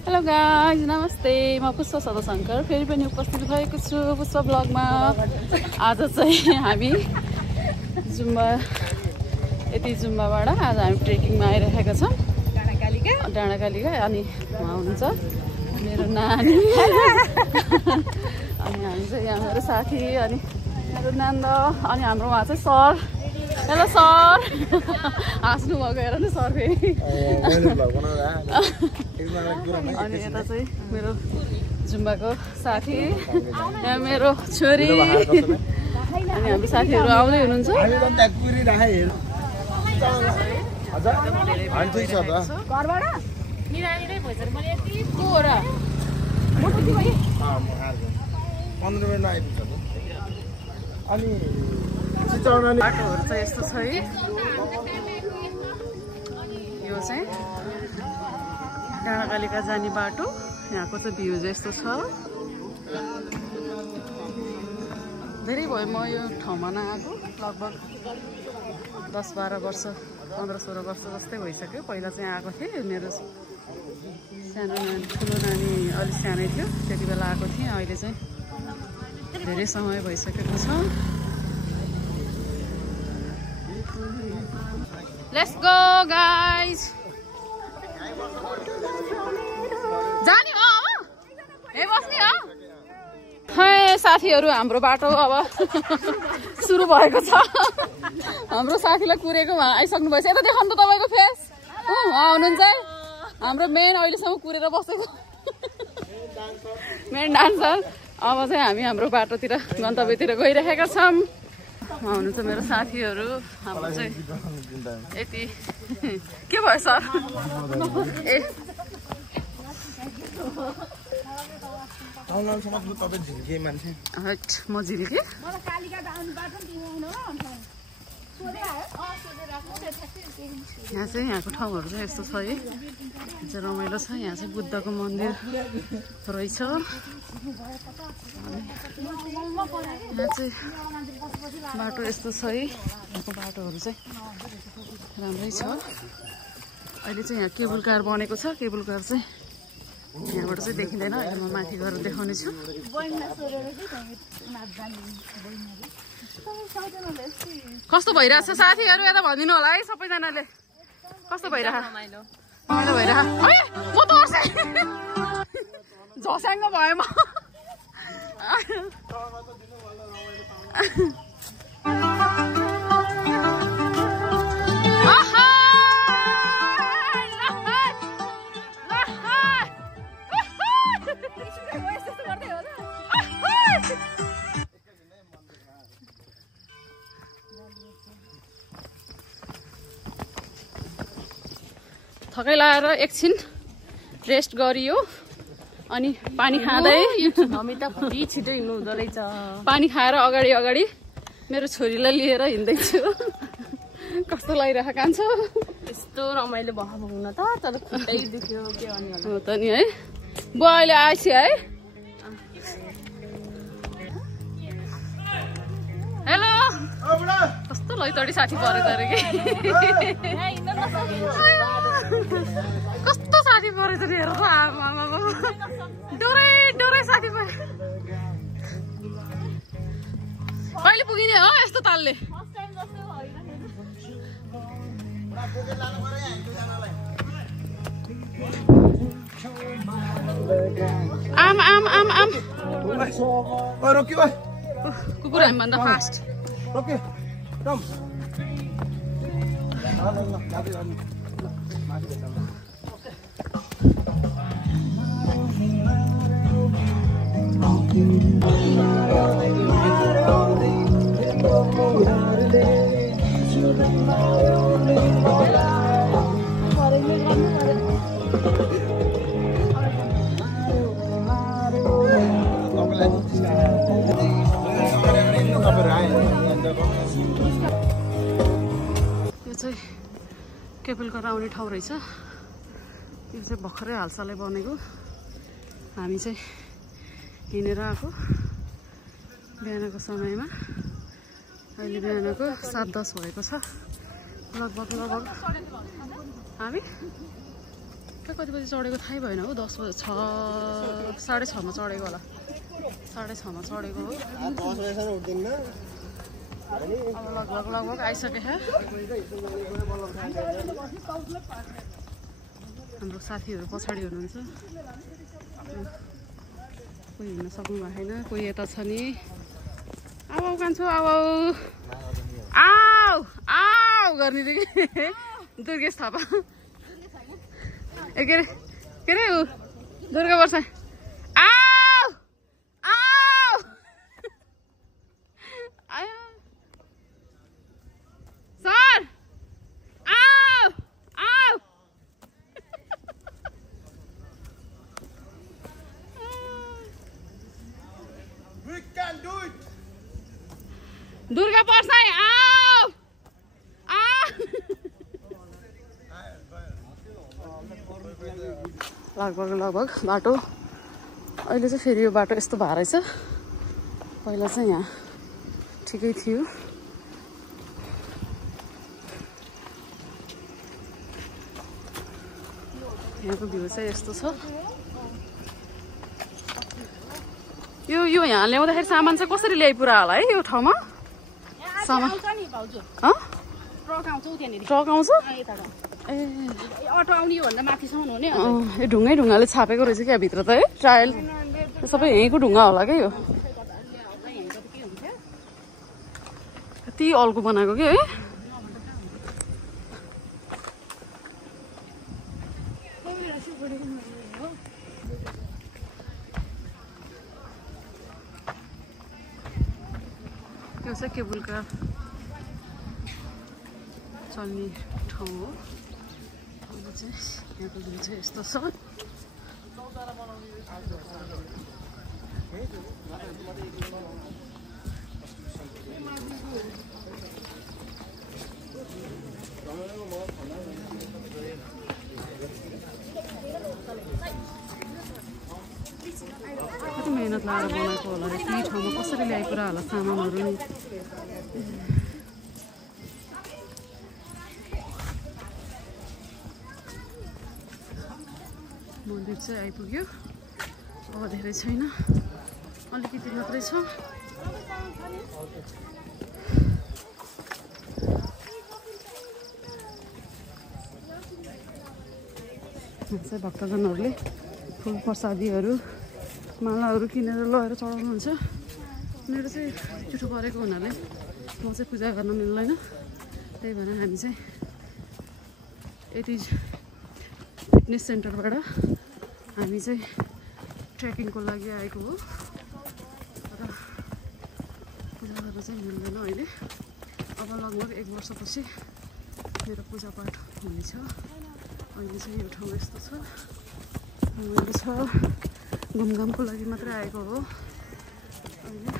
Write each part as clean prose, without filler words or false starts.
Hello guys नमस्ते म पुष्प सदाशङ्कर फेरि पनि उपस्थित भएको छु पुष्प ब्लगमा। आज चाहिँ हामी यति जुम्बाबाट आज हामी ट्रेकिङमा आइरहेका छौँ डाँडाकालिका। अनि उहाँ हुनुहुन्छ मेरो नानी अनि हामी चाहिँ यहाँ मेरो साथी अनि मेरो नान्द अनि हाम्रो उहाँ चाहिँ सर। हेलो सर हाँस्नु भएको हेर न सर फेरि। अनि यता चाहिँ मेरो जुम्बाको साथी यहाँ मेरो छोरी अनि हाम्रो साथीहरू आउँदै हुनुहुन्छ। बाटोहरू चाहिँ यस्तो छ है। यो चाहिँ डाँडाकालिका जाने बाटो। यहाँको चाहिँ भ्यू चाहिँ यस्तो छ। धेरै भयो म यो ठाउँमा नआएको लगभग 10-12 वर्ष 15-16 वर्ष जस्तै भइसक्यो। पहिला चाहिँ आएको थिएँ मेरो सानो नानी ठुलो नानी अलिक सानै थियो त्यति बेला आएको थिएँ। अहिले चाहिँ धेरै समय भइसकेको छ। लेट्स गो गाइज जाने हो हे बस्ने हो है साथीहरू। हाम्रो बाटो अब सुरु भएको छ। हाम्रो साथीलाई कुरेको उहाँ आइसक्नु भएछ। यता देखाउनु त तपाईँको फेस। उहाँ हुनुहुन्छ हाम्रो मेन अहिलेसम्म कुरेर बसेको मेन डान्सर। अब चाहिँ हामी हाम्रो बाटोतिर गन्तव्यतिर गइरहेका छौँ। उहाँ हुनुहुन्छ मेरो साथीहरू। हाम्रो चाहिँ यति के भयो सर ए म झिल्के यहाँ चाहिँ यहाँको ठाउँहरू चाहिँ यस्तो छ है। चाहिँ रमाइलो छ। यहाँ चाहिँ बुद्धको मन्दिर रहेछ। यहाँ चाहिँ बाटो यस्तो छ है। यहाँको बाटोहरू चाहिँ राम्रै छ। अहिले चाहिँ यहाँ केबल कार बनेको छ। केबल कार चाहिँ यहाँबाट चाहिँ देखिँदैन। अहिले म माथि गएर देखाउने छु। कस्तो भइरहेछ साथीहरू यता भनिदिनु होला है सबैजनाले कस्तो भइरह रमाइलो भइरह। म त झस्याङ्ग भयो म। थकै लाएर एकछिन रेस्ट गरियो अनि पानी खाँदै छिटो हिँड्नु हुँदो रहेछ। पानी खाएर अगाडि अगाडि मेरो छोरीलाई लिएर हिँड्दैछु। कस्तो लागिरहेको कान्छ। यस्तो रमाइलो भयो हुन त तर खुट्टै दुख्यो के भन्ने हो त नि है। बुवा अहिले आएछ है। हेलो कस्तो लैतडी साथी परेछ अरे के कस्तो साथी परेछ नि हेर त। डोरै डोरै साथी परे। कहिले पुगिने हो यस्तो तालले। आम आम आम आम रोक्यो कुकुर हामीभन्दा फास्ट। ओके कम यो चाहिँ केबल कार आउने ठाउँ रहेछ। यो चाहिँ भर्खरै हालसालै बनेको। हामी चाहिँ हिँडेर आएको। बिहानको समयमा अहिले बिहानको 7:10 भएको छ लगभग हामी कति बजी चढेको थाहै भएन हो 10 बजे 6:30 मा चढेको होला 6:30 मा चढेको हो अब लगभग आइसके हाम्रो साथीहरू पछाडि हुनुहुन्छ कोही हिँड्न सक्नु भएको छैन कोही यता छ नि आऊ कान्छु आऊ आऊ आऊ गर्ने दुर्गेश थापा के अरे ऊ दुर्गा वर्षा आऊ आऊ सर आऊ आऊ We can do it. Durga Parsai आऊ लगभग बाटो अहिले चाहिँ फेरि यो बाटो यस्तो भएर रहेछ पहिला चाहिँ यहाँ ठिकै थियो यहाँको भ्यू चाहिँ यस्तो छ यो यहाँ ल्याउँदाखेरि सामान चाहिँ कसरी ल्याइपुरा होला है यो ठाउँमा सामान ट्रक आउँछ ए अटो आउने भन्दा माथिसम्म हुने यो ढुङ्गाले छापेको रहेछ क्या भित्र त है ट्रायल सबै यहीँको ढुङ्गा होला क्या यो कति अल्को बनाएको के है यो चाहिँ केबुल कार चल्ने ठाउँ हो यहाँको भ्यू चाहिँ यस्तो छ कति मेहनत लगाएर बनाएको होला यही ठाउँमा कसरी ल्याइपुरा होला सामानहरू नि मन्दिर चाहिँ आइपुग्यो अब धेरै छैन अलिकति मात्रै छ चाहिँ भक्तजनहरूले फुल प्रसादीहरू मालाहरू किनेर लगेर चढाउनुहुन्छ मेरो चाहिँ जुठो परेको हुनाले म चाहिँ पूजा गर्न मिल्दैन त्यही भएर हामी चाहिँ एटिज फिटनेस सेन्टरबाट हामी चाहिँ ट्रेकिङको लागि आएको हो र पूजा गर्न चाहिँ मिल्दैन अहिले अब लगभग 1 वर्षपछि मेरो पूजापाठ हुनेछ अहिले चाहिँ यो ठाउँ यस्तो छ रमाइलो छ घुमघामको लागि मात्रै आएको हो अहिले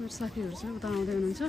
मेरो साथीहरू चाहिँ उता आउँदै हुनुहुन्छ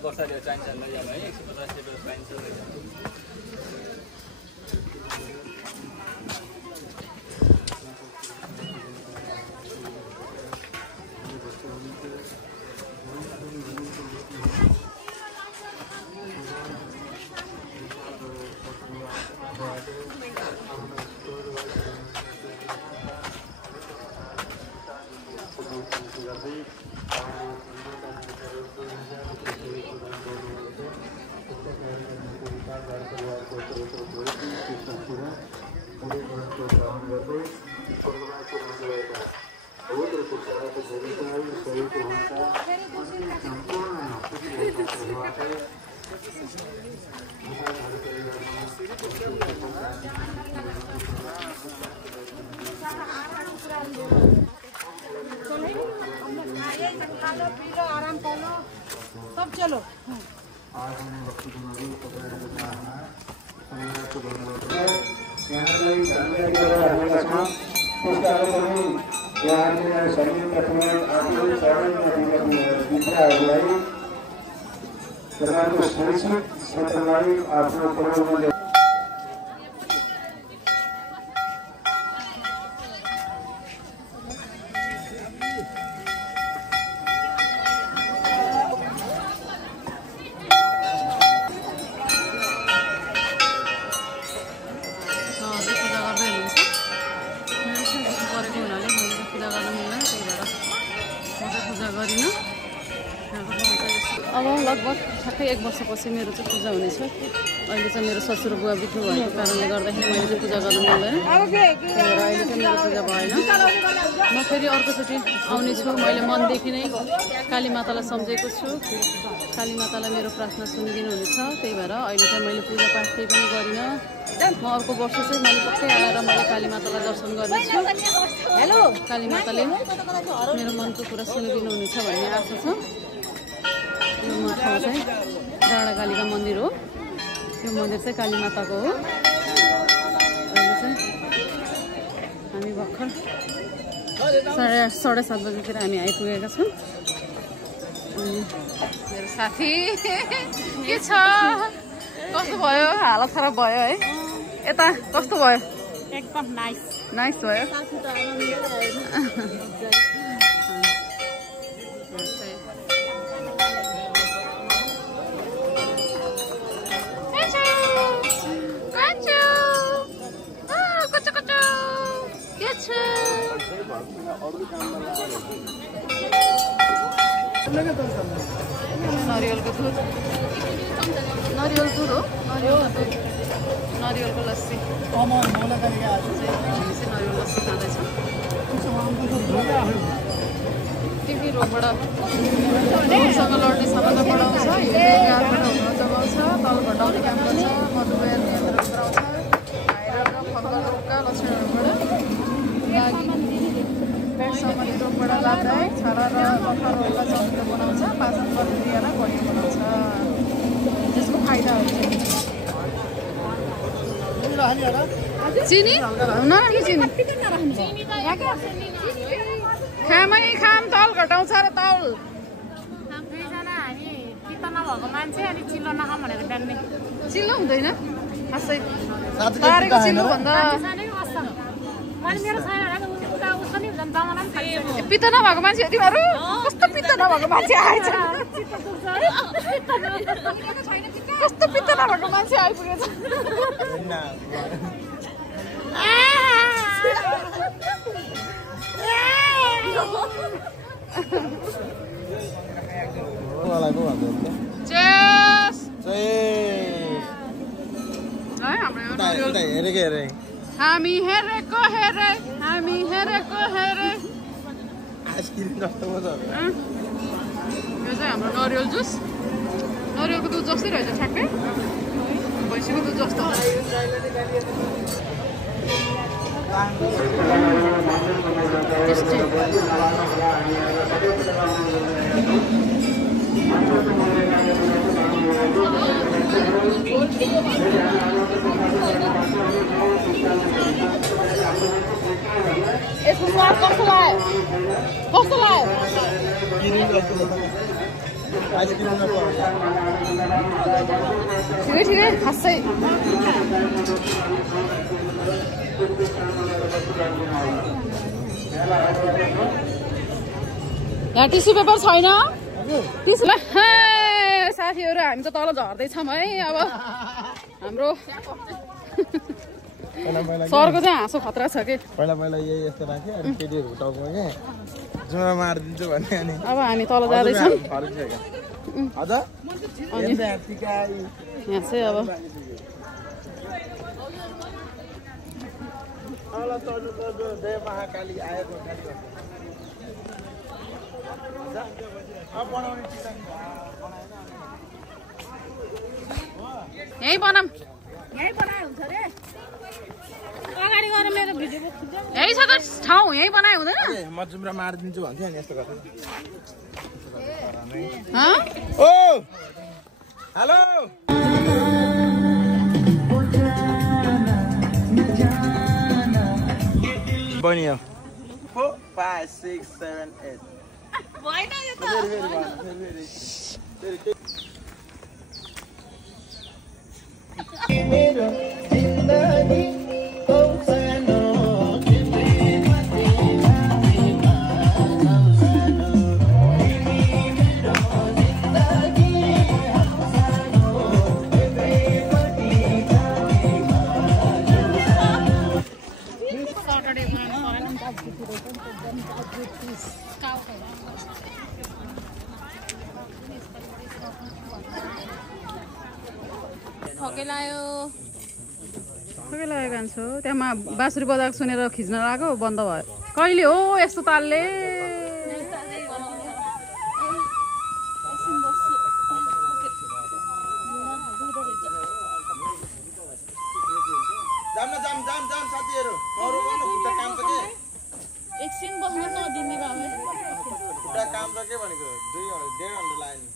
वर्षाले चाहिन्छ लैजाऊ है 150 रुपियाँ चाहिन्छ आराम कर लो सब चलो सरकारको सुरक्षित क्षेत्रलाई आफ्नो प्रयोगमा अब लगभग ठ्याक्कै 1 वर्षपछि मेरो चाहिँ पूजा हुनेछ। अहिले चाहिँ मेरो ससुर बुवा बित्नु भएको कारणले गर्दाखेरि मैले चाहिँ पूजा गर्नु मिल्दैन। अहिले चाहिँ मेरो पूजा भएन। म फेरि अर्कोचोटि आउने छु। मैले मनदेखि नै काली मातालाई सम्झेको छु। काली मातालाई मेरो प्रार्थना सुनिदिनुहुनेछ। त्यही भएर अहिले चाहिँ मैले पूजा पाठ केही पनि गरिनँ। म अर्को वर्ष चाहिँ मैले पक्कै आएर मैले काली मातालाई दर्शन गर्नेछु। हेलो काली माताले मेरो मनको कुरा सुनिदिनुहुनेछ भन्ने आशा छ। यो ठाउँ चाहिँ डाँडा कालीका मन्दिर हो। यो मन्दिर चाहिँ काली माताको हो। अहिले चाहिँ हामी भर्खर 7:30 बजीतिर हामी आइपुगेका छौँ। अनि मेरो साथी के छ कस्तो भयो? हालत खराब भयो है। यता कस्तो भयो? एकदम नाइस नाइस भयो। नरिवलको दुध नरिवल दुध हो। नरिवलको लस्सी नरिवल लस्सी खाँदैछ। टिभी रोगबाट सँग लड्ने क्षमता बढाउँछ। गारबाट हुन जगाउँछ। तल घटाउने काम गर्छ। मधुमेह नियन्त्रण गराउँछ। थाइरोइड र फङ्गल रोगका लक्षणहरूबाट पेट सम्बन्धी रोगबाट लाभदायक। छाला र लखरहरूलाई चमिलो बनाउँछ। पाचन प्रक्रियालाई बलियो बनाउँछ। त्यसको फाइदाहरू चिनी नराख्ने चिनी खामै खाम तल घटाउँछ र तल पित्त नभएको मान्छे अनि चिल्लो नखाम भनेर डान्ने चिल्लो हुँदैन खासै तारेको चिल्लो भन्दा पित्त नभएको मान्छे तिमीहरू कस्तो पित्त नभएको मान्छे आएछ कस्तो पित्त नभएको मान्छे आइपुगेछ हामी हेरेको हेरे हामी हेरेको हेरे यो चाहिँ हाम्रो नरिवल जुस नरिवलको दुध जस्तै रहेछ ठ्याक्कै भैँसीको दुध जस्तो यसको स्वाद कस्तो लाग्यो कस्तो लाग्यो ठिकै ठिकै खासै यहाँ टिस्यु पेपर छैन टिस्यु साथीहरू हामी त तल झर्दैछौँ है अब हाम्रो सरको चाहिँ हाँसो खतरा छ कि पहिला यही यस्तो राखेँ अनि केटीहरू टाउकोमा के जुमा मारिदिन्छु भन्ने अनि अब हामी तल जाँदैछौँ अनि यहाँ चाहिँ अब तल चढ्नु पर्यो जय महाकाली आएको खाली अब बनाउने चिज यही बनाम यही बनाए हुन्छ रे अगाडि गएर मेरो भिडियो खिच्छ यही छ त ठाउँ यही बनाए हुँदैन म जुम्रा मारिदिन्छु भन्थ्यो नि यस्तो गर्छ हँ ओ हेलो बनियो 4 5 6 7 8 भएन यो त थकै लागेको कान्छो त्यहाँ बाँसुरी बजाएको सुनेर खिच्न लाग्यो बन्द भयो कहिले हो यस्तो तालले जाम साथीहरु नरोक्नु खुट्टा काम छ के एकछिन बस्न नदिने बाबु खुट्टा काम छ के भनेको 2.5 घण्टा लाग्यो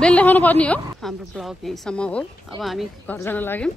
बेल देखाउनु पर्ने हो हाम्रो ब्लग यहीँसम्म हो अब हामी घर जान लाग्यौँ